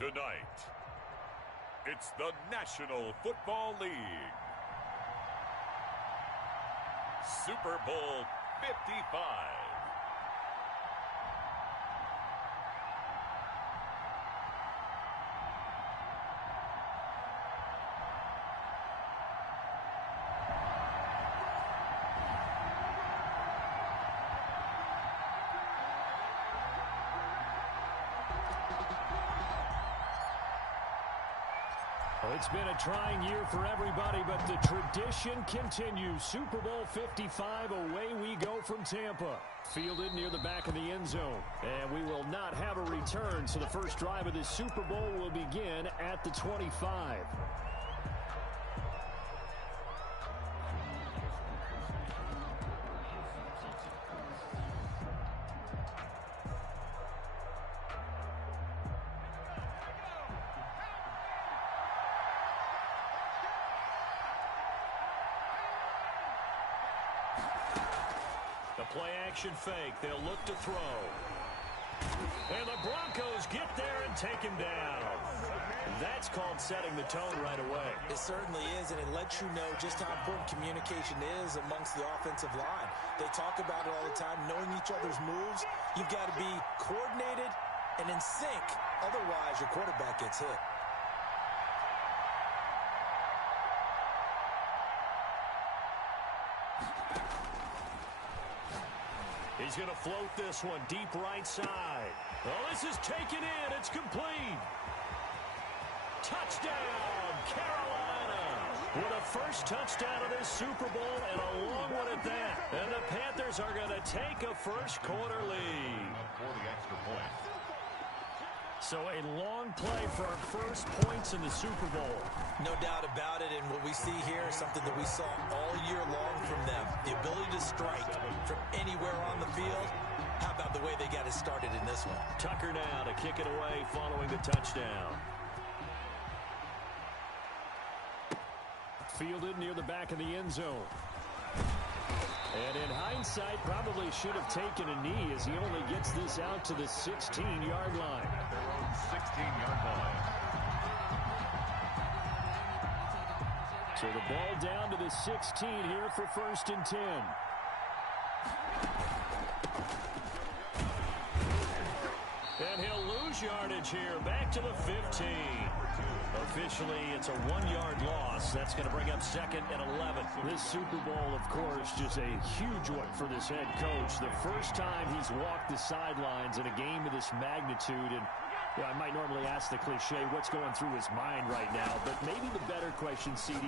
Tonight, it's the National Football League. Super Bowl 55. It's been a trying year for everybody, but the tradition continues. Super Bowl 55, away we go from Tampa. Fielded near the back of the end zone. And we will not have a return, so the first drive of this Super Bowl will begin at the 25. Play-action fake. They'll look to throw. And the Broncos get there and take him down. That's called setting the tone right away. It certainly is, and it lets you know just how important communication is amongst the offensive line. They talk about it all the time, knowing each other's moves. You've got to be coordinated and in sync. Otherwise, your quarterback gets hit. He's going to float this one deep right side. Oh, this is taken in. It's complete. Touchdown, Carolina. With a first touchdown of this Super Bowl and a long one at that. And the Panthers are going to take a first quarter lead. For the extra point. So a long play for our first points in the Super Bowl. No doubt about it, and what we see here is something that we saw all year long from them. The ability to strike from anywhere on the field. How about the way they got it started in this one? Tucker now to kick it away following the touchdown. Fielded near the back of the end zone. And in hindsight, probably should have taken a knee as he only gets this out to the 16-yard line. At their own 16-yard line. So the ball down to the 16 here for 1st and 10. And he'll lose yardage here. Back to the 15. Officially, it's a 1-yard loss. That's going to bring up 2nd and 11. This Super Bowl, of course, just a huge one for this head coach. The first time he's walked the sidelines in a game of this magnitude. And I might normally ask the cliche, what's going through his mind right now? But maybe the better question, CD,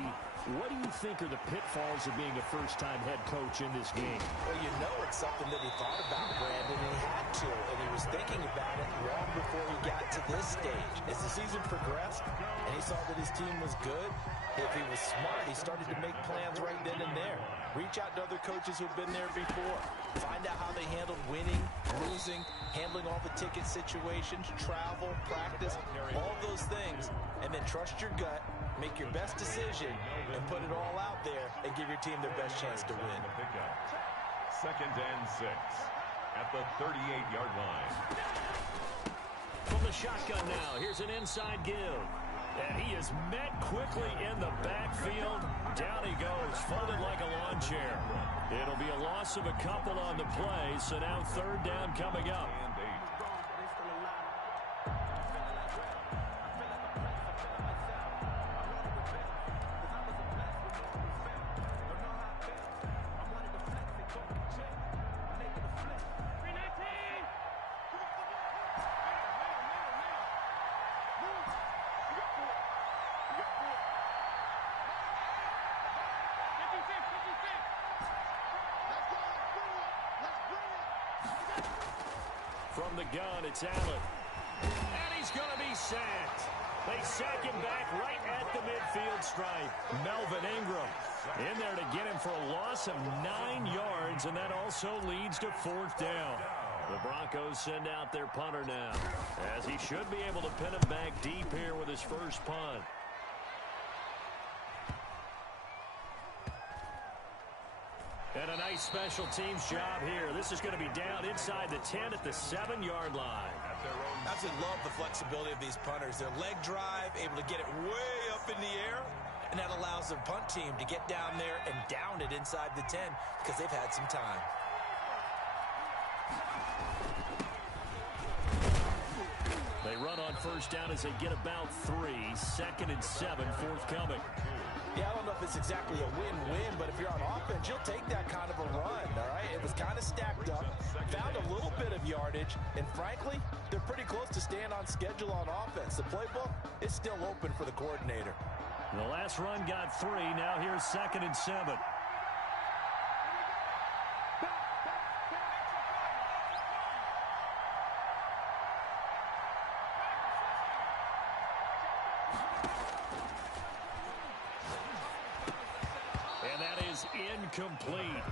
what do you think are the pitfalls of being a first-time head coach in this game? Well, you know it's something that he thought about, Brandon, and he had to, and he was thinking about it long before he got to this stage. As the season progressed, and he saw that his team was good, if he was smart, he started to make plans right then and there. Reach out to other coaches who've been there before. Find out how they handled winning, losing, handling all the ticket situations, travel, practice, all those things, and then trust your gut, make your best decision, and put it all out there and give your team their best chance to win. 2nd and 6 at the 38-yard line. From the shotgun now, here's an inside give. And he is met quickly in the backfield. Down he goes, folded like a lawn chair. It'll be a loss of a couple on the play, so now 3rd down coming up. From the gun, it's Allen. And he's going to be sacked. They sack him back right at the midfield stripe. Melvin Ingram in there to get him for a loss of 9 yards, and that also leads to 4th down. The Broncos send out their punter now, as he should be able to pin him back deep here with his first punt. And a nice special teams job here. This is going to be down inside the 10 at the 7-yard line. their own. Absolutely love the flexibility of these punters. Their leg drive, able to get it way up in the air, and that allows the punt team to get down there and down it inside the 10 because they've had some time. They run on first down as they get about 3. 2nd and 7 forthcoming. Yeah, I don't know if it's exactly a win-win, but if you're on offense, you'll take that kind of a run, all right? It was kind of stacked up, found a little bit of yardage, and frankly, they're pretty close to staying on schedule on offense. The playbook is still open for the coordinator. The last run got 3. Now here's 2nd and 7. Incomplete.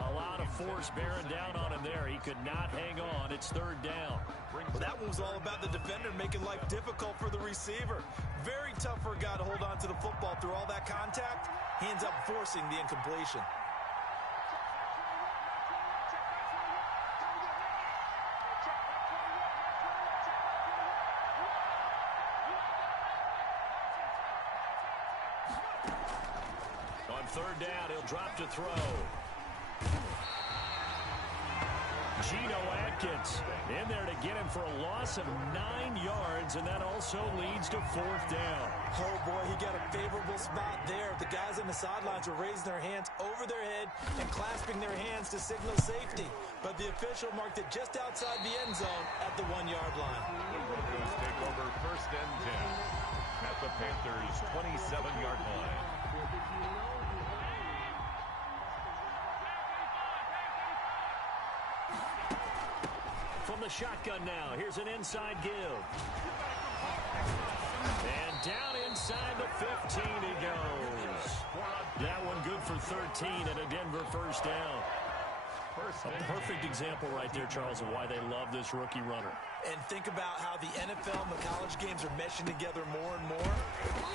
A lot of force bearing down on him there. He could not hang on. It's 3rd down. Well, that one was all about the defender making life difficult for the receiver. Very tough for a guy to hold on to the football through all that contact. He ends up forcing the incompletion. On 3rd down, he'll drop to throw. Geno Atkins in there to get him for a loss of 9 yards, and that also leads to 4th down. Oh, boy, he got a favorable spot there. The guys on the sidelines were raising their hands over their head and clasping their hands to signal safety. But the official marked it just outside the end zone at the 1-yard line. The Broncos take over 1st and 10 at the Panthers' 27-yard line. From the shotgun now, here's an inside give. And down inside the 15 he goes. That one good for 13 and a Denver 1st down. A perfect example right there, Charles, of why they love this rookie runner. And think about how the NFL and the college games are meshing together more and more.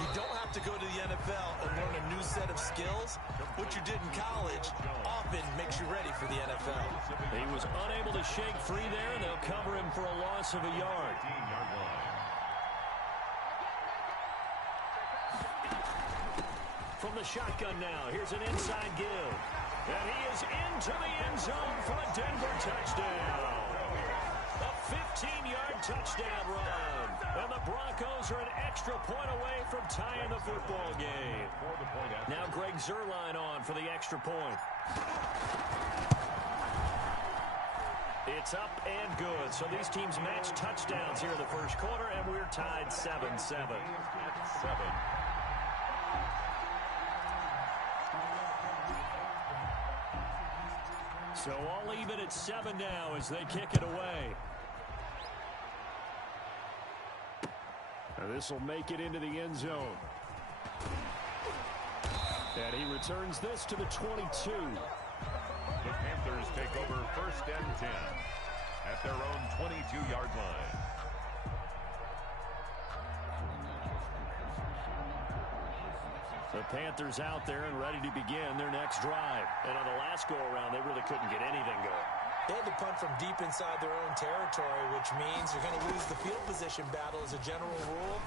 You don't have to go to the NFL and learn a new set of skills. What you did in college often makes you ready for the NFL. He was unable to shake free there, and they'll cover him for a loss of a yard. From the shotgun now, here's an inside give. And he is into the end zone for a Denver touchdown. A 15-yard touchdown run. And the Broncos are an extra point away from tying the football game. Now Greg Zuerlein on for the extra point. It's up and good. So these teams match touchdowns here in the 1st quarter, and we're tied 7-7. So all even at 7 now as they kick it away. This will make it into the end zone. And he returns this to the 22. The Panthers take over 1st and 10 at their own 22-yard line. The Panthers out there and ready to begin their next drive. And on the last go-around, they really couldn't get anything going. They had to punt from deep inside their own territory, which means you're going to lose the field position battle as a general rule.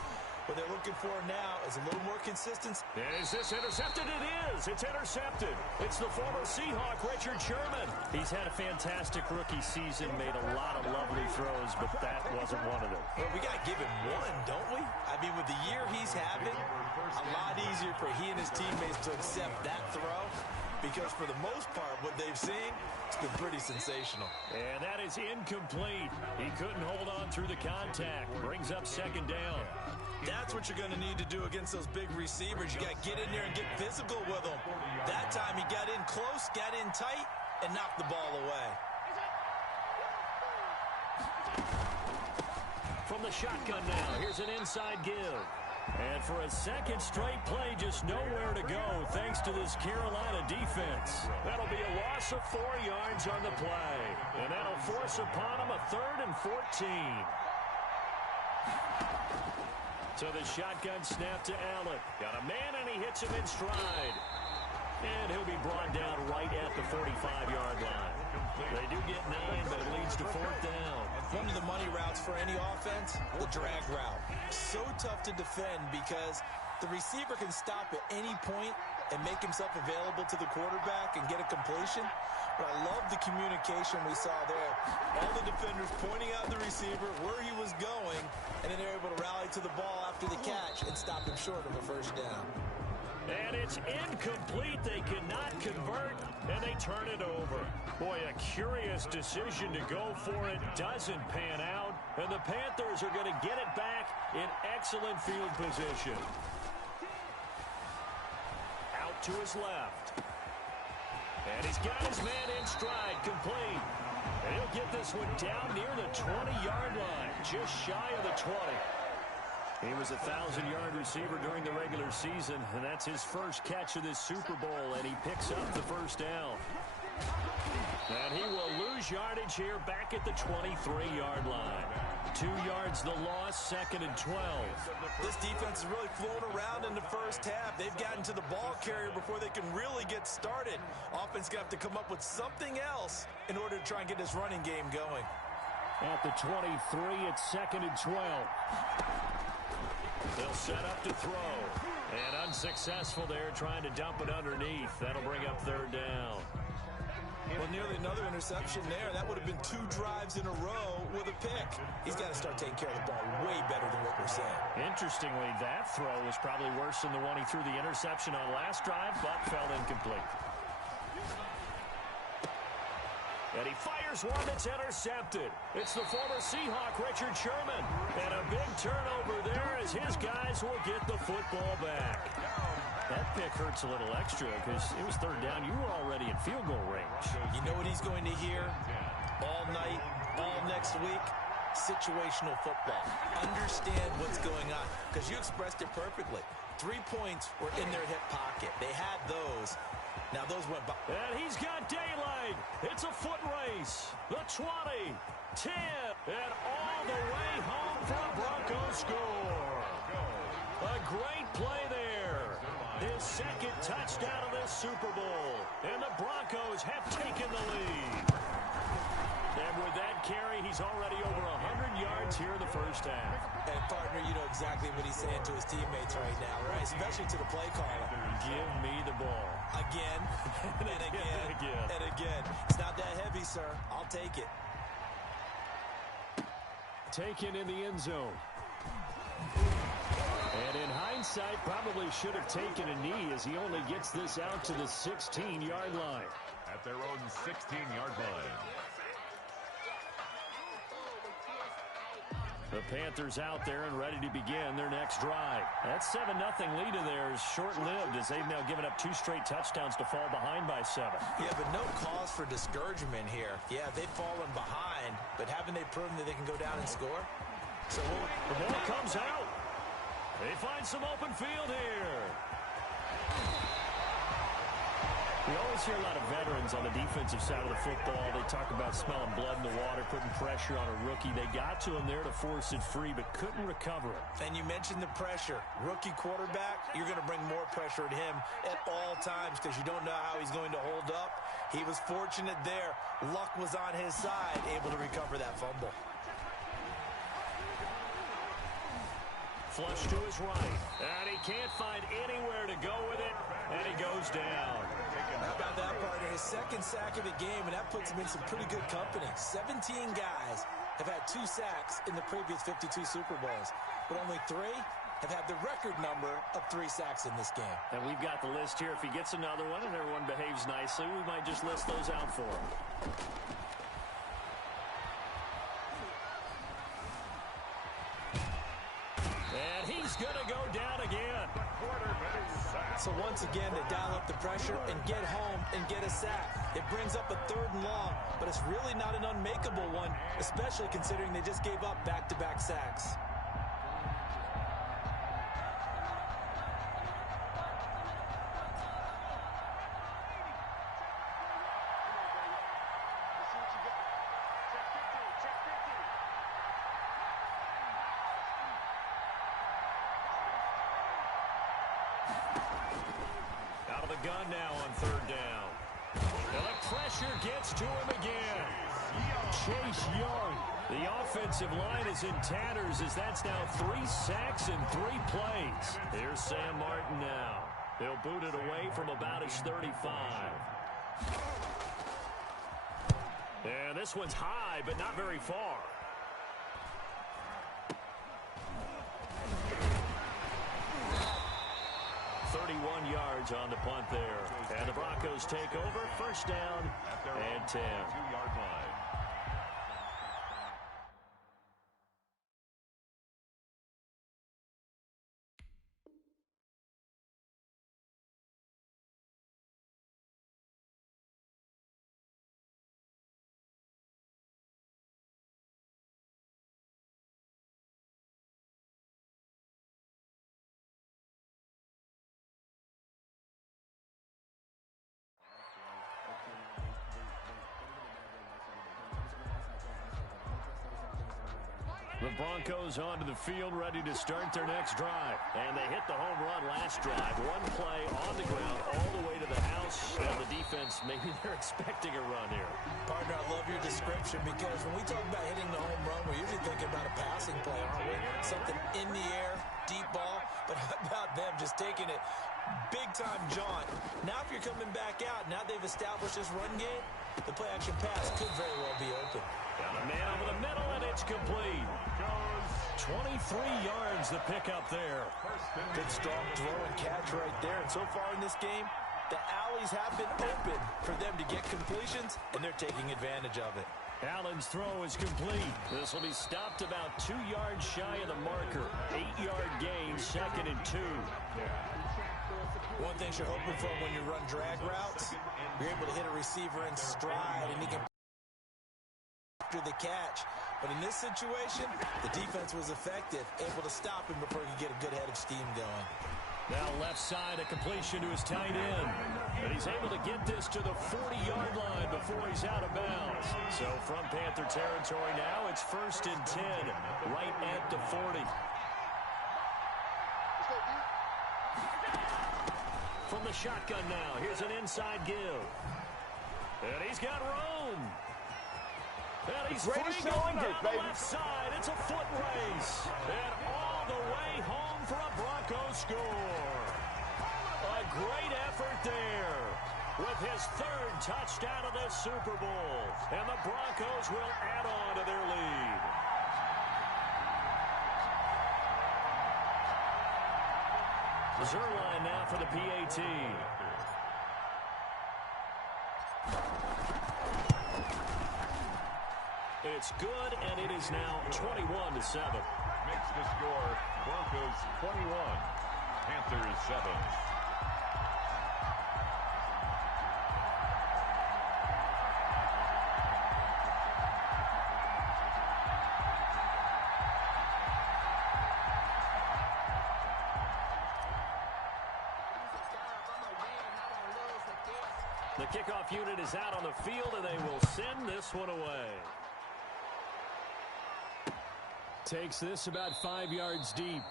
What they're looking for now is a little more consistency. Is this intercepted? It is. It's intercepted. It's the former Seahawk, Richard Sherman. He's had a fantastic rookie season, made a lot of lovely throws, but that wasn't one of them. Well, we got to give him one, don't we? I mean, with the year he's having, a lot easier for he and his teammates to accept that throw. Because for the most part, what they've seen, it's been pretty sensational. And that is incomplete. He couldn't hold on through the contact. Brings up 2nd down. That's what you're going to need to do against those big receivers. You got to get in there and get physical with them. That time he got in close, got in tight, and knocked the ball away. From the shotgun now, here's an inside give. And for a 2nd straight play, just nowhere to go thanks to this Carolina defense. That'll be a loss of 4 yards on the play. And that'll force upon him a 3rd and 14. So the shotgun snap to Allen. Got a man and he hits him in stride. And he'll be brought down right at the 45-yard line. They do get 9, but it leads to 4th down. One of the money routes for any offense, the drag route. So tough to defend because the receiver can stop at any point and make himself available to the quarterback and get a completion. But I love the communication we saw there. All the defenders pointing out the receiver, where he was going, and then they're able to rally to the ball after the catch and stop him short of a first down. And it's incomplete. They cannot convert, and they turn it over. Boy, a curious decision to go for it. Doesn't pan out, and the Panthers are going to get it back in excellent field position. Out to his left. And he's got his man in stride, complete. And he'll get this one down near the 20-yard line, just shy of the 20. He was a 1,000-yard receiver during the regular season, and that's his first catch of this Super Bowl, and he picks up the first down. And he will lose yardage here back at the 23-yard line. 2 yards the loss, 2nd and 12. This defense is really flown around in the first half. They've gotten to the ball carrier before they can really get started. Offense going to have to come up with something else in order to try and get this running game going. At the 23, it's 2nd and 12. They'll set up to throw. And unsuccessful there, trying to dump it underneath. That'll bring up 3rd down. Well, nearly another interception there. That would have been 2 drives in a row with a pick. He's got to start taking care of the ball way better than what we're saying. Interestingly, that throw was probably worse than the one he threw the interception on last drive, but fell incomplete. And he fires one that's intercepted. It's the former Seahawk, Richard Sherman. And a big turnover there as his guys will get the football back. That pick hurts a little extra because it was 3rd down. You were already in field goal range. You know what he's going to hear all night, all next week? Situational football. Understand what's going on because you expressed it perfectly. 3 points were in their hip pocket. They had those. Now those went by. And he's got daylight. It's a foot race. The 20, 10, and all the way home for a Broncos score. A great play there. His 2nd touchdown of this Super Bowl. And the Broncos have taken the lead. And with that carry, he's already over 100 yards here in the first half. And, partner, you know exactly what he's saying to his teammates right now, right? Especially to the play caller. Give me the ball. Again, and again, and again. It's not that heavy, sir. I'll take it. Taken in the end zone. And in hindsight, probably should have taken a knee as he only gets this out to the 16-yard line. At their own 16-yard line. The Panthers out there and ready to begin their next drive. That 7-0 lead of theirs short-lived as they've now given up 2 straight touchdowns to fall behind by 7. Yeah, but no cause for discouragement here. Yeah, they've fallen behind, but haven't they proven that they can go down and score? So the ball comes out. They find some open field here. We always hear a lot of veterans on the defensive side of the football. They talk about smelling blood in the water, putting pressure on a rookie. They got to him there to force it free, but couldn't recover it. And you mentioned the pressure. Rookie quarterback, you're going to bring more pressure at him at all times because you don't know how he's going to hold up. He was fortunate there. Luck was on his side, able to recover that fumble. Flush to his right, and he can't find anywhere to go with it, and he goes down. How about that, partner? His 2nd sack of the game, and that puts him in some pretty good company. 17 guys have had 2 sacks in the previous 52 Super Bowls, but only 3 have had the record number of 3 sacks in this game. And we've got the list here. If he gets another one and everyone behaves nicely, we might just list those out for him. And he's going to go down again. So once again, they dial up the pressure and get home and get a sack. It brings up a 3rd and long, but it's really not an unmakeable one, especially considering they just gave up back-to-back sacks. Out of the gun now on third down. And the pressure gets to him again. Chase Young. The offensive line is in tatters as that's now 3 sacks in 3 plays. Here's Sam Martin now. He'll boot it away from about his 35. And this one's high, but not very far. .31 yards on the punt there. And the Broncos take over. First down and 10. 2-yard line. The Broncos onto the field, ready to start their next drive. And they hit the home run last drive. One play on the ground all the way to the house. And the defense, maybe they're expecting a run here. Partner, I love your description because when we talk about hitting the home run, we're usually thinking about a passing play, aren't we? Something in the air, deep ball. But how about them just taking it big-time jaunt? Now if you're coming back out, now they've established this run game, the play-action pass could very well be open. Got a man over the middle, and it's complete. 23 yards the pickup there. Good strong throw and catch right there. And so far in this game, the alleys have been open for them to get completions, and they're taking advantage of it. Allen's throw is complete. This will be stopped about 2 yards shy of the marker. 8-yard gain, 2nd and 2. One thing you're hoping for when you run drag routes, you're able to hit a receiver in stride, and he can after the catch. But in this situation, the defense was effective, able to stop him before he could get a good head of steam going. Now left side, a completion to his tight end. And he's able to get this to the 40-yard line before he's out of bounds. So from Panther territory now, it's 1st and 10, right at the 40. From the shotgun now, here's an inside give. And he's got room. And he's free going down the left side. It's a foot race. And all the way home for a Broncos score. A great effort there with his 3rd touchdown of the Super Bowl. And the Broncos will add on to their lead. Zerline now for the PAT. It's good, and it is now 21-7. Makes the score Broncos 21, Panthers 7. The kickoff unit is out on the field, and they will send this one away. Takes this about 5 yards deep.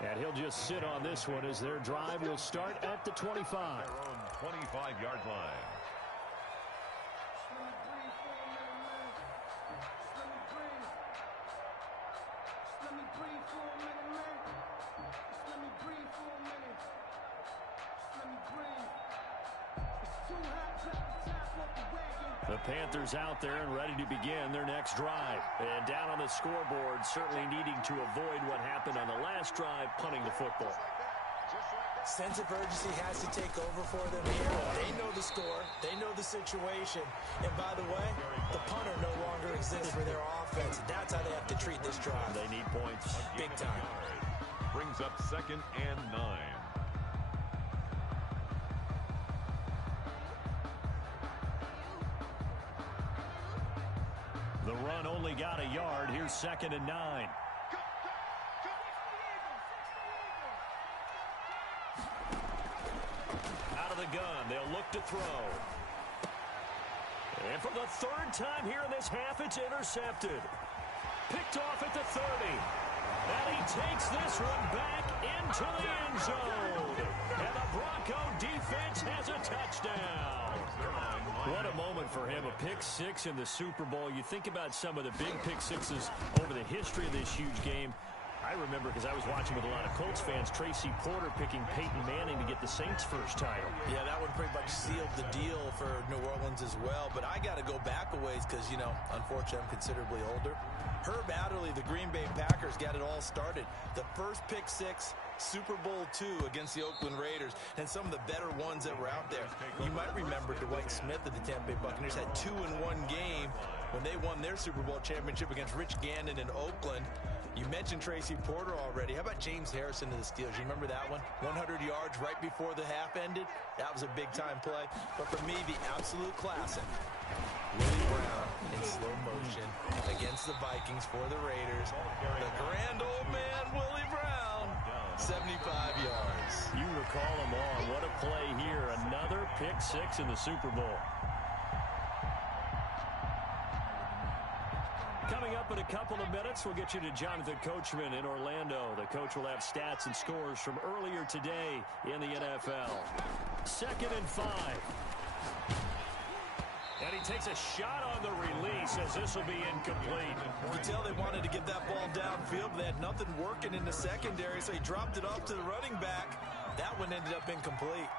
And he'll just sit on this one as their drive will start at the 25. Their own 25-yard line. The Panthers out there and ready to begin their next drive. And down on the scoreboard, certainly needing to avoid what happened on the last drive, punting the football. Sense of urgency has to take over for them here. They know the score. They know the situation. And by the way, the punter no longer exists for their offense. That's how they have to treat this drive. They need points. Big time. Brings up 2nd and 9. The run only got a yard. Here's 2nd and 9. Out of the gun, they'll look to throw. And for the 3rd time here in this half, it's intercepted. Picked off at the 30. And he takes this one back into the end zone. And the Bronco defense has pick six in the Super Bowl. You think about some of the big pick sixes over the history of this huge game. I remember, because I was watching with a lot of Colts fans, Tracy Porter picking Peyton Manning to get the Saints' first title. Yeah, that one pretty much sealed the deal for New Orleans as well. But I got to go back a ways because, you know, unfortunately, I'm considerably older. Herb Adderley, the Green Bay Packers, got it all started. The first pick six, Super Bowl II against the Oakland Raiders, and some of the better ones that were out there. You might remember Dwight Smith of the Tampa Bay Buccaneers had 2 in one game when they won their Super Bowl championship against Rich Gannon in Oakland. You mentioned Tracy Porter already. How about James Harrison to the Steelers? You remember that one? 100 yards right before the half ended. That was a big-time play. But for me, the absolute classic, Willie Brown in slow motion against the Vikings for the Raiders. The grand old man, Willie Brown, 75 yards. You recall them all. What a play here. Another pick six in the Super Bowl. Coming up in a couple of minutes, we'll get you to Jonathan Coachman in Orlando. The coach will have stats and scores from earlier today in the NFL. 2nd and 5. And he takes a shot on the release as this will be incomplete. You can tell they wanted to get that ball downfield, but they had nothing working in the secondary, so he dropped it off to the running back. That one ended up incomplete.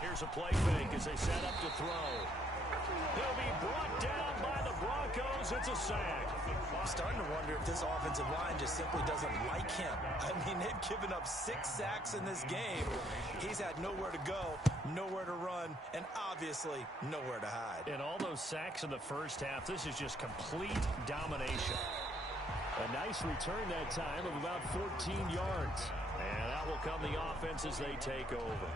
Here's a play fake as they set up to throw. He'll be brought down by the Broncos. It's a sack. I'm starting to wonder if this offensive line just simply doesn't like him. I mean, they've given up 6 sacks in this game. He's had nowhere to go, nowhere to run, and obviously nowhere to hide. And all those sacks in the first half, this is just complete domination. A nice return that time of about 14 yards. And that will come the offense as they take over.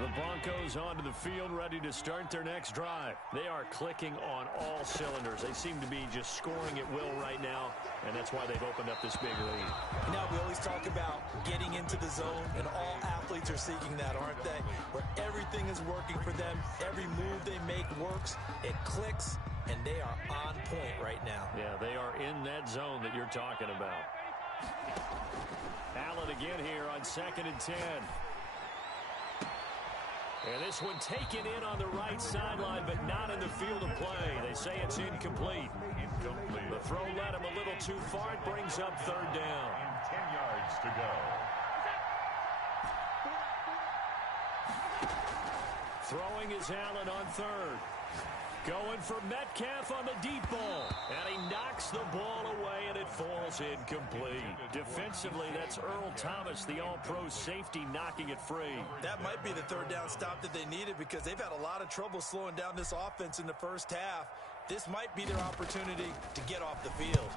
The Broncos onto the field, ready to start their next drive. They are clicking on all cylinders. They seem to be just scoring at will right now, and that's why they've opened up this big lead. Now, we always talk about getting into the zone, and all athletes are seeking that, aren't they? Where everything is working for them, every move they make works, it clicks, and they are on point right now. Yeah, they are in that zone that you're talking about. Allen again here on 2nd and 10. And this one taken in on the right sideline, but not in the field of play. They say it's incomplete. The throw led him a little too far. It brings up 3rd down. 10 yards to go. Throwing is Allen on 3rd. Going for Metcalf on the deep ball. And he knocks the ball away, and it falls incomplete. Defensively, that's Earl Thomas, the all-pro safety, knocking it free. That might be the 3rd down stop that they needed because they've had a lot of trouble slowing down this offense in the first half. This might be their opportunity to get off the field.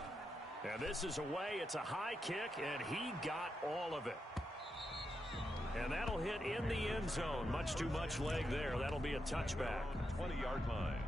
And this is away. It's a high kick, and he got all of it. And that'll hit in the end zone. Much too much leg there. That'll be a touchback. 20-yard line.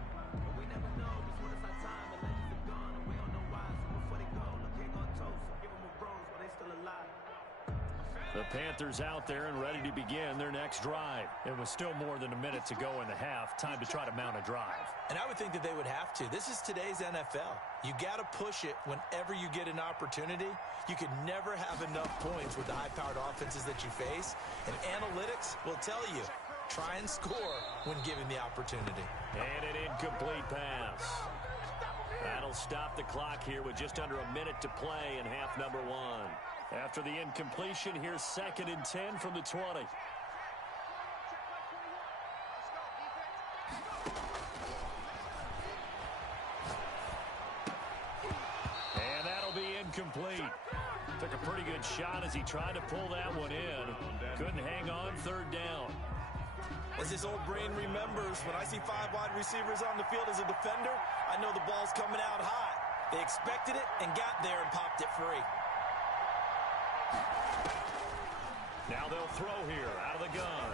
The Panthers out there and ready to begin their next drive. It was still more than a minute to go in the half. Time to try to mount a drive. And I would think that they would have to. This is today's NFL. You got to push it whenever you get an opportunity. You could never have enough points with the high-powered offenses that you face. And analytics will tell you, try and score when given the opportunity. And an incomplete pass. That'll stop the clock here with just under a minute to play in half number 1. After the incompletion, here's 2nd and 10 from the 20. And that'll be incomplete. Took a pretty good shot as he tried to pull that one in. Couldn't hang on 3rd down. As his old brain remembers, when I see 5 wide receivers on the field as a defender, I know the ball's coming out hot. They expected it and got there and popped it free. Now they'll throw here out of the gun.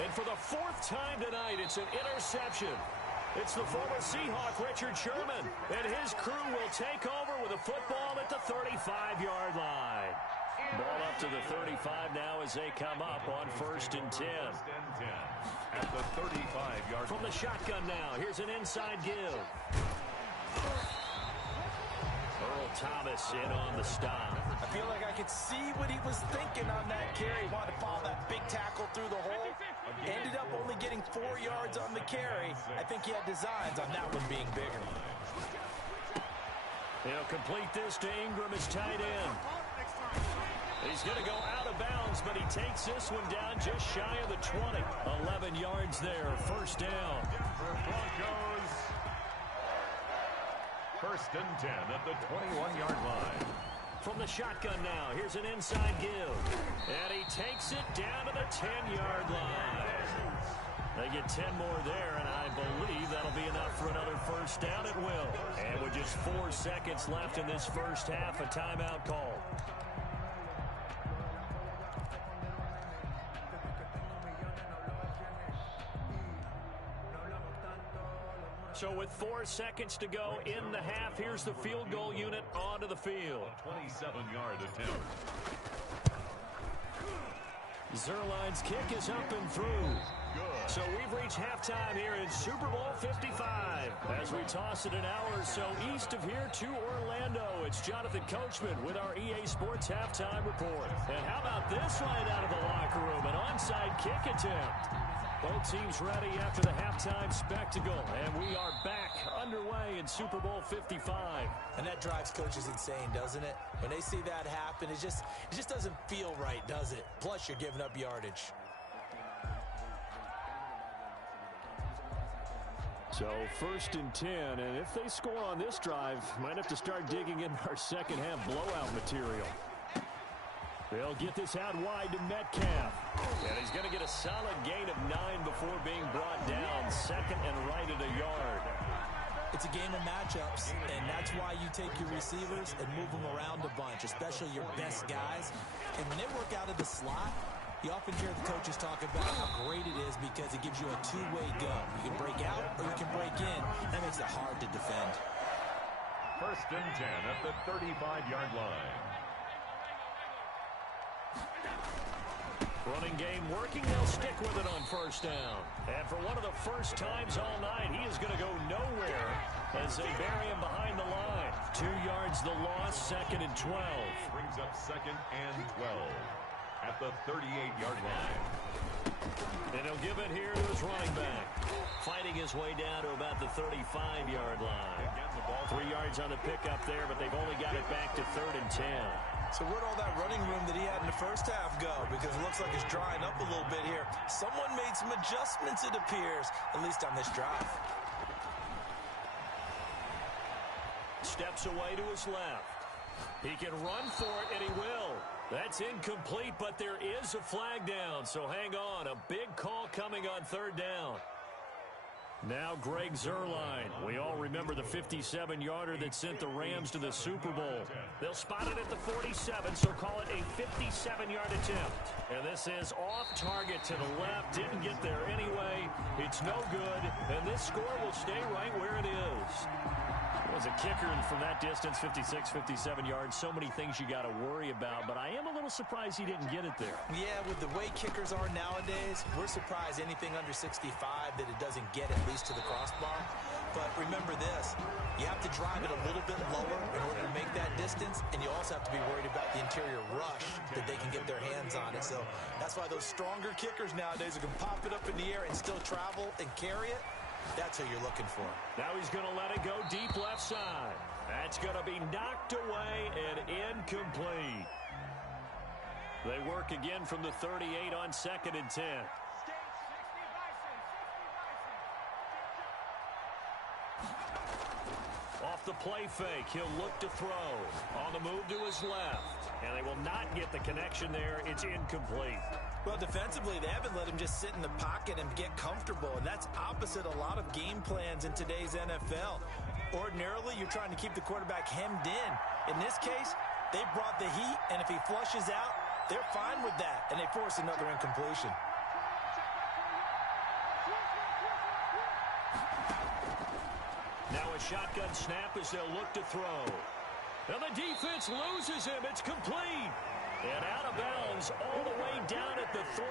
And for the 4th time tonight, it's an interception. It's the former Seahawk, Richard Sherman, and his crew will take over with a football at the 35-yard line. Ball up to the 35 now as they come up on 1st and 10. At the 35-yard From the shotgun now, here's an inside give. Earl Thomas in on the stop. I feel like I could see what he was thinking on that carry. He wanted to follow that big tackle through the hole. Ended up only getting 4 yards on the carry. I think he had designs on that one being bigger. He'll complete this to Ingram as tight end. He's going to go out of bounds, but he takes this one down just shy of the 20. 11 yards there, first down. Broncos. First and 10 at the 21-yard line. From the shotgun now, here's an inside give. And he takes it down to the 10-yard line. They get 10 more there, and I believe that'll be enough for another first down at will. And with just 4 seconds left in this first half, a timeout call. So with 4 seconds to go in the half, here's the field goal unit onto the field. 27-yard attempt. Zuerlein's kick is up and through. Good. So we've reached halftime here in Super Bowl 55. As we toss it an hour or so east of here to Orlando, it's Jonathan Coachman with our EA Sports halftime report. And how about this right out of the locker room? An onside kick attempt. Both teams ready after the halftime spectacle, and we are back underway in Super Bowl 55. And that drives coaches insane, doesn't it? When they see that happen, it just doesn't feel right, does it? Plus, you're giving up yardage. So first and 10, and if they score on this drive, might have to start digging in our second half blowout material. They'll get this out wide to Metcalf. And he's going to get a solid gain of 9 before being brought down. Second and right at a yard. It's a game of matchups, and that's why you take your receivers and move them around a bunch, especially your best guys. And when they work out of the slot, you often hear the coaches talk about how great it is because it gives you a two-way go. You can break out or you can break in. That makes it hard to defend. First and 10 at the 35-yard line. Running game working. They'll stick with it on first down. And for one of the first times all night, he is going to go nowhere as they bury him behind the line. 2 yards the loss, second and 12. Brings up second and 12 at the 38-yard line. And he'll give it here to his running back. Fighting his way down to about the 35-yard line. 3 yards on the pickup there, but they've only got it back to third and 10. So where'd all that running room that he had in the first half go? Because it looks like it's drying up a little bit here. Someone made some adjustments, it appears, at least on this drive. Steps away to his left. He can run for it, and he will. That's incomplete, but there is a flag down, so hang on. A big call coming on third down. Now Greg Zuerlein. We all remember the 57-yarder that sent the Rams to the Super Bowl. They'll spot it at the 47, so call it a 57-yard attempt. And this is off target to the left. Didn't get there anyway. It's no good, and this score will stay right where it is. As a kicker from that distance, 56, 57 yards, so many things you got to worry about, but I am a little surprised he didn't get it there. Yeah, with the way kickers are nowadays, we're surprised anything under 65 that it doesn't get at least to the crossbar. But remember this, you have to drive it a little bit lower in order to make that distance, and you also have to be worried about the interior rush that they can get their hands on it. So that's why those stronger kickers nowadays are going to pop it up in the air and still travel and carry it. That's who you're looking for. Now he's going to let it go deep left side. That's going to be knocked away and incomplete. They work again from the 38 on second and 10. Off the play fake, he'll look to throw. On the move to his left. And they will not get the connection there. It's incomplete. Well, defensively, they haven't let him just sit in the pocket and get comfortable, and that's opposite a lot of game plans in today's NFL. Ordinarily, you're trying to keep the quarterback hemmed in. In this case, they brought the heat, and if he flushes out, they're fine with that, and they force another incompletion. Now a shotgun snap as they'll look to throw. And the defense loses him. It's complete. And out of bounds all the way down at the 3.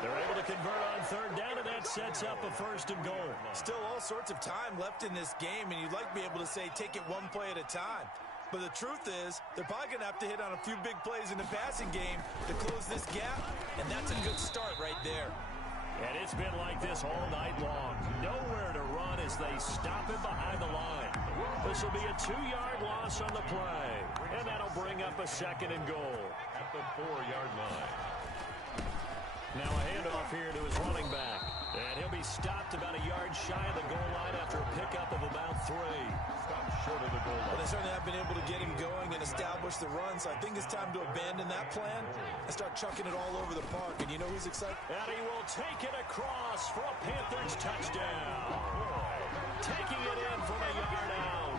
They're able to convert on third down, and that sets up a first and goal. Still all sorts of time left in this game, and you'd like to be able to say take it one play at a time. But the truth is, they're probably going to have to hit on a few big plays in the passing game to close this gap, and that's a good start right there. And it's been like this all night long. Nowhere to run as they stop him behind the line. This will be a 2-yard loss on the play. And that'll bring up a 2nd and goal. At the 4-yard line. Now a handoff here to his running back. And he'll be stopped about a yard shy of the goal line after a pickup of about 3. Stopped short of the goal line. Well, they certainly have been able to get him going and establish the run, so I think it's time to abandon that plan and start chucking it all over the park. And you know who's excited? And he will take it across for a Panthers touchdown. Taking it in from a yard out.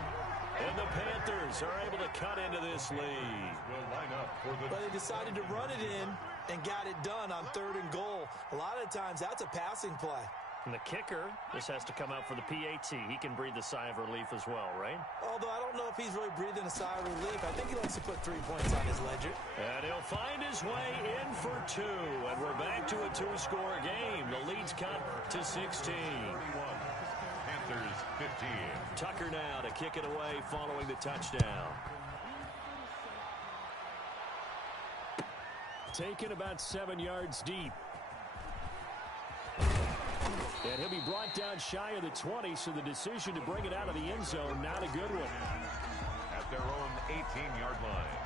And the Panthers are able to cut into this lead. Will line up for the... But they decided to run it in and got it done on 3rd and goal. A lot of times, that's a passing play. And the kicker, this has to come out for the PAT. He can breathe a sigh of relief as well, right? Although I don't know if he's really breathing a sigh of relief. I think he likes to put 3 points on his ledger. And he'll find his way in for 2. And we're back to a 2-score game. The lead's cut to 16. 31. Panthers 15. Tucker now to kick it away following the touchdown. Taken about 7 yards deep. And he'll be brought down shy of the 20, so the decision to bring it out of the end zone, not a good one. At their own 18-yard line.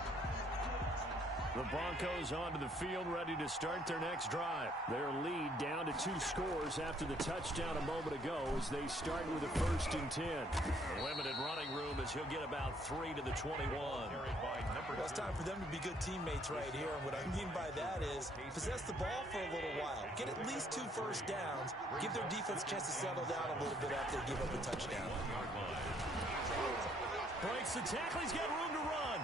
The Broncos onto the field, ready to start their next drive. Their lead down to 2 scores after the touchdown a moment ago as they start with a 1st and 10. Limited running room as he'll get about 3 to the 21. Well, it's time for them to be good teammates right here. And what I mean by that is possess the ball for a little while. Get at least 2 first downs. Give their defense a chance to settle down a little bit after they give up a touchdown. Breaks the tackle. He's got room to run.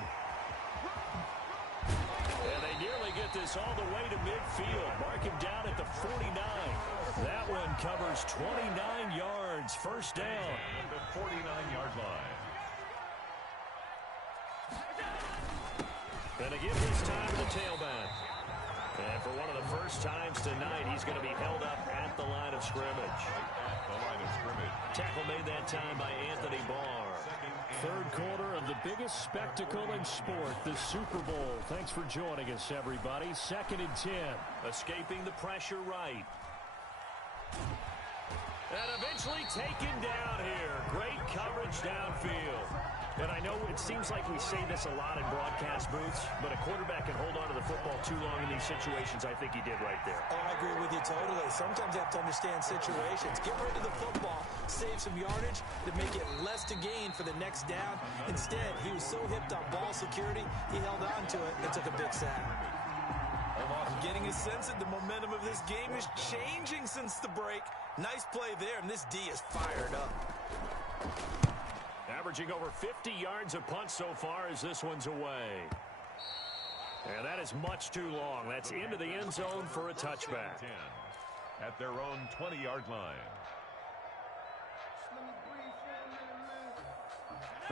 And they nearly get this all the way to midfield. Mark him down at the 49. That one covers 29 yards. First down. At the 49-yard line. And to give this time to the tailback. And for one of the first times tonight, he's going to be held up at the line of scrimmage. At the line of scrimmage. Tackle made that time by Anthony Barr. 3rd quarter of the biggest spectacle in sport, the Super Bowl. Thanks for joining us, everybody. 2nd and 10. Escaping the pressure right. And eventually taken down here. Great coverage downfield. And I know it seems like we say this a lot in broadcast booths, but a quarterback can hold on to the football too long in these situations. I think he did right there. Oh, I agree with you totally. Sometimes you have to understand situations. Get rid of the football, save some yardage to make it less to gain for the next down. Instead, he was so hipped on ball security, he held on to it and took a big sack. I'm getting a sense that the momentum of this game is changing since the break. Nice play there, and this D is fired up. Averaging over 50 yards a punt so far as this one's away. And that is much too long. That's into the end zone for a touchback. 10. At their own 20-yard line.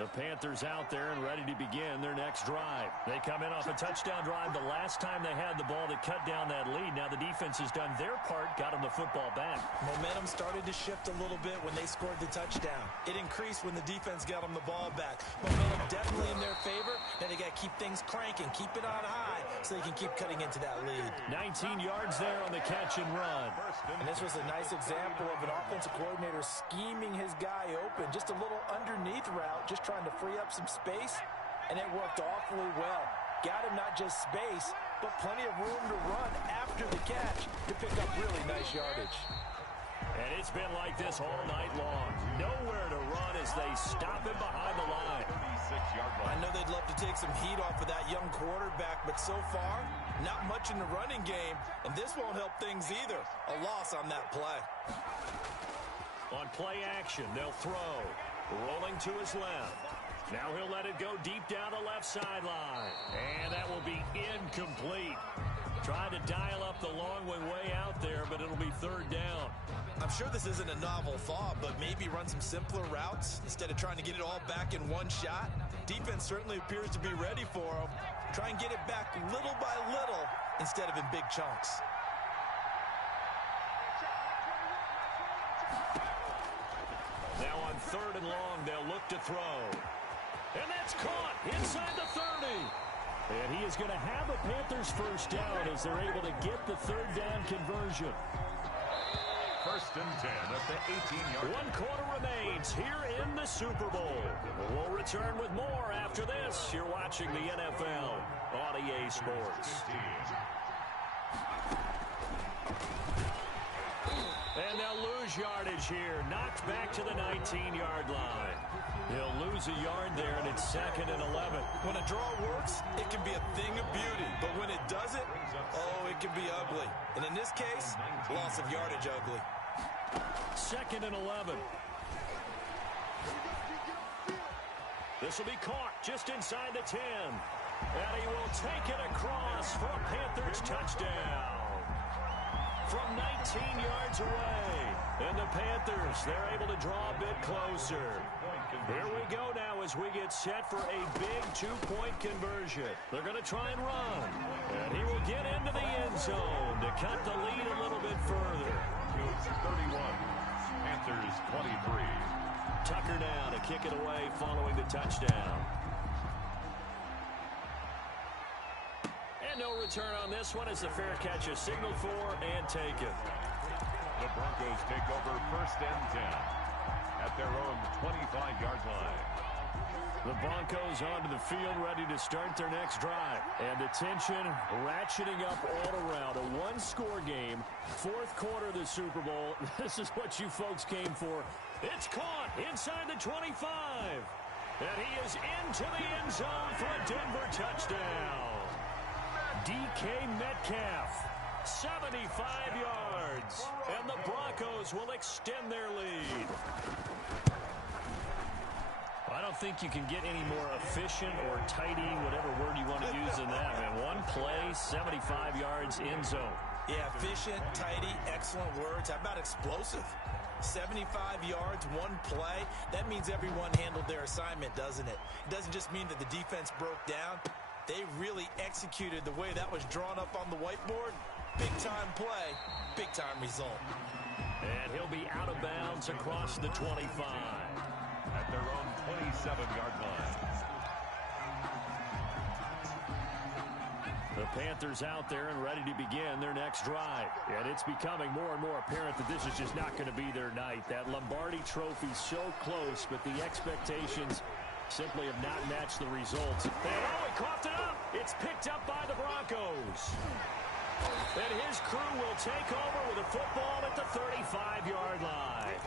The Panthers out there and ready to begin their next drive. They come in off a touchdown drive the last time they had the ball that cut down that lead. Now the defense has done their part, got them the football back. Momentum started to shift a little bit when they scored the touchdown. It increased when the defense got them the ball back. Momentum definitely in their favor. Now they got to keep things cranking, keep it on high so they can keep cutting into that lead. 19 yards there on the catch and run. And this was a nice example of an offensive coordinator scheming his guy open. Just a little underneath route, just trying to free up some space, and it worked awfully well. Got him not just space, but plenty of room to run after the catch to pick up really nice yardage. And it's been like this all night long. Nowhere to run as they stop him behind the line. 36-yard line. I know they'd love to take some heat off of that young quarterback, but so far, not much in the running game, and this won't help things either. A loss on that play. On play action, they'll throw. Rolling to his left. Now he'll let it go deep down the left sideline. And that will be incomplete. Tried to dial up the long way out there, but it'll be 3rd down. I'm sure this isn't a novel thought, but maybe run some simpler routes instead of trying to get it all back in one shot. Defense certainly appears to be ready for him. Try and get it back little by little instead of in big chunks. Now on 3rd and long, they'll look to throw. And that's caught inside the 30. And he is going to have a Panthers first down as they're able to get the third down conversion. First and 10 at the 18-yard line. 1 quarter remains here in the Super Bowl. We'll return with more after this. You're watching the NFL on EA Sports. And they'll lose yardage here. Knocked back to the 19-yard line. He'll lose a yard there, and it's 2nd and 11. When a draw works, it can be a thing of beauty. But when it doesn't, oh, it can be ugly. And in this case, loss of yardage ugly. 2nd and 11. This will be caught just inside the 10. And he will take it across for a Panthers touchdown. From 19 yards away. And the Panthers, they're able to draw a bit closer. Here we go now as we get set for a big 2-point conversion. They're going to try and run. And he will get into the end zone to cut the lead a little bit further. 31. Panthers 23. Tucker now to kick it away following the touchdown. And no return on this one as the fair catch is signaled for and taken. The Broncos take over first and 10 at their own 25-yard line. The Broncos onto the field ready to start their next drive. And the tension ratcheting up all around. A one-score game, 4th quarter of the Super Bowl. This is what you folks came for. It's caught inside the 25. And he is into the end zone for a Denver touchdown. DK Metcalf, 75 yards. And the Broncos will extend their lead. I don't think you can get any more efficient or tidy, whatever word you want to use in that, man. One play, 75 yards, end zone. Yeah, efficient, tidy, excellent words. How about explosive? 75 yards, one play. That means everyone handled their assignment, doesn't it? It doesn't just mean that the defense broke down. They really executed the way that was drawn up on the whiteboard. Big-time play, big-time result. And he'll be out of bounds across the 25. At their own 27-yard line. The Panthers out there and ready to begin their next drive. And it's becoming more and more apparent that this is just not going to be their night. That Lombardi trophy so close, but the expectations simply have not matched the results. And oh, he coughed it up. It's picked up by the Broncos. And his crew will take over with a football at the 35-yard line.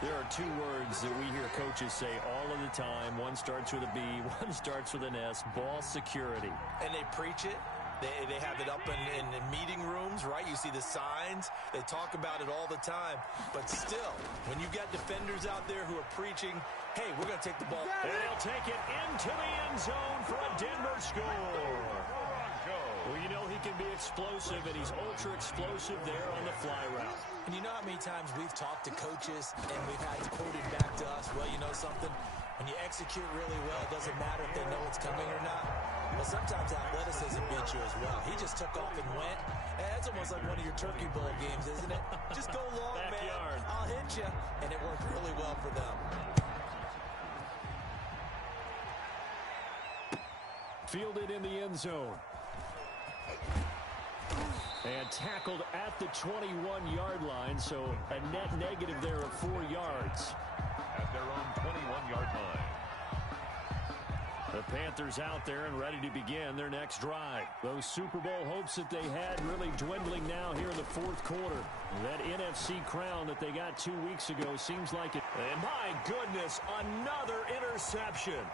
There are 2 words that we hear coaches say all of the time. One starts with a B, one starts with an S, ball security. And they preach it. They have it up in meeting rooms, right? You see the signs. They talk about it all the time. But still, when you got defenders out there who are preaching, hey, we're going to take the ball. And they'll take it into the end zone for a Denver score. Well, you know he can be explosive, and he's ultra-explosive there on the fly route. And you know how many times we've talked to coaches and we've had it quoted back to us, well, you know something? When you execute really well, it doesn't matter if they know it's coming or not. Well, sometimes athleticism beats you as well. He just took off and went. And that's almost like one of your Turkey Bowl games, isn't it? Just go long, Backyard. man. I'll hit you. And it worked really well for them. Fielded in the end zone. And tackled at the 21-yard line, so a net negative there of 4 yards. At their own 21-yard line. The Panthers out there and ready to begin their next drive. Those Super Bowl hopes that they had really dwindling now here in the 4th quarter. That NFC crown that they got 2 weeks ago seems like it. And my goodness, another interception.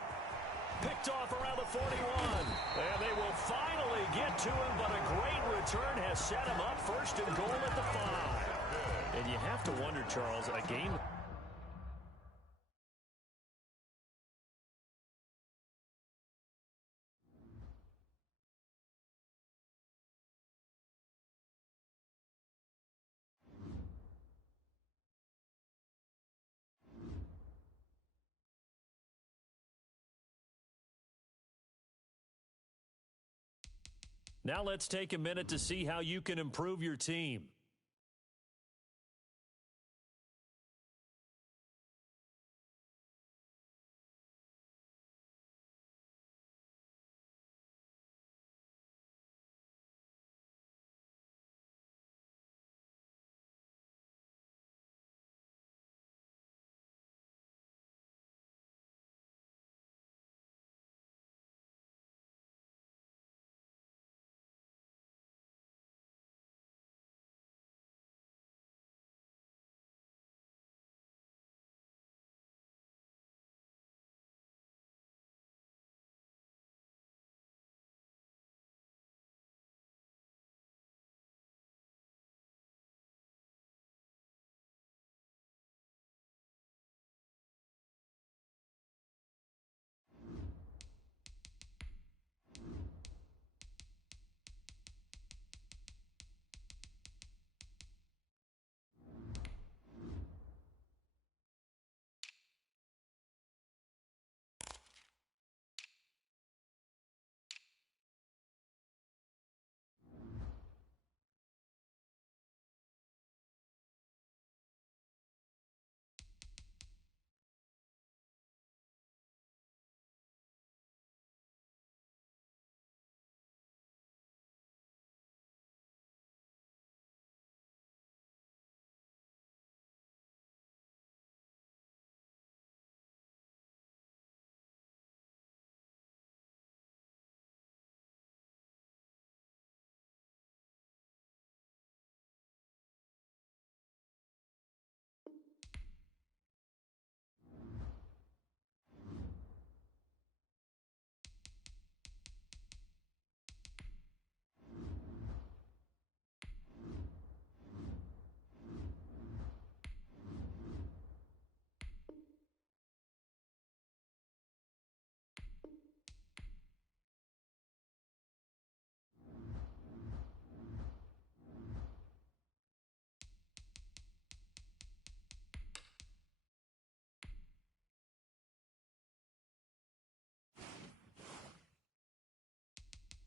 Picked off around the 41. And they will finally get to him, but a great return has set him up first and goal at the 5. And you have to wonder, Charles, a game... Now let's take a minute to see how you can improve your team.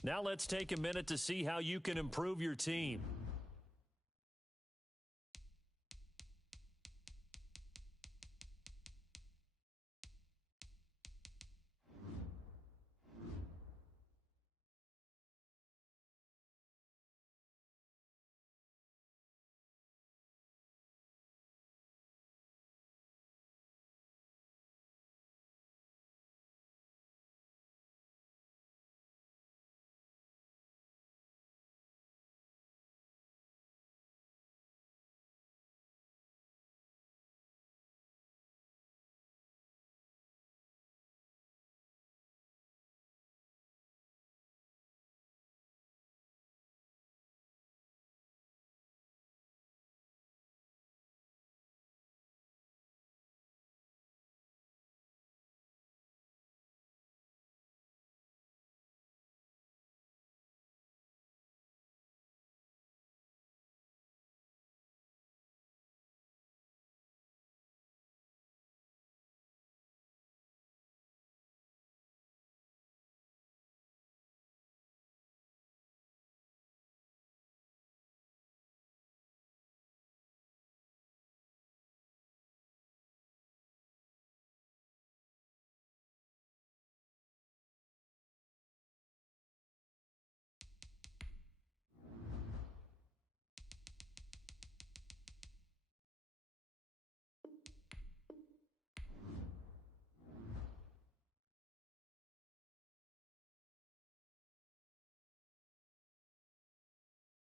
Now let's take a minute to see how you can improve your team.